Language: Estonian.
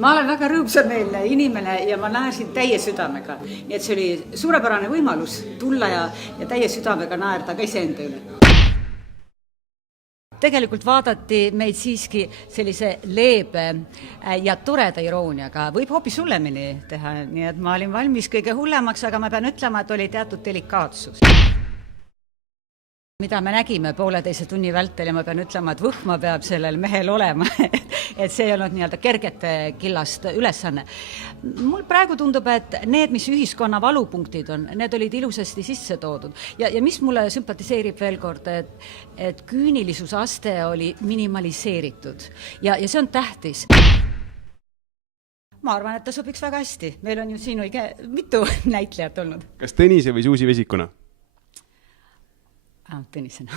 Ma olen väga rõõmsameelne inimene ja ma naersin täie südamega. Nii et see oli suurepärane võimalus tulla ja täie südamega naerda ka iseenda üle. Tegelikult vaadati meid siiski sellise leebe ja toreda irooniaga. Võib hoopis hullemini teha, nii et ma olin valmis kõige hullemaks, aga ma pean ütlema, et oli teatud delikaatsus. Mida me nägime 1,5 tunni vältel ja ma pean ütlema, et võhma peab sellel mehel olema, et see ei olnud nii-öelda kergete killast ülesanne. Mul praegu tundub, et need, mis ühiskonna valupunktid on, need olid ilusasti sisse toodud. Ja mis mulle sümpatiseerib veel kord, et küünlisusaste oli minimaliseeritud ja see on tähtis. Ma arvan, et ta sobiks väga hästi. Meil on ju siin mitu näitlejat olnud. Kas Tõnise või Suusi Vesikuna? Tõnisena.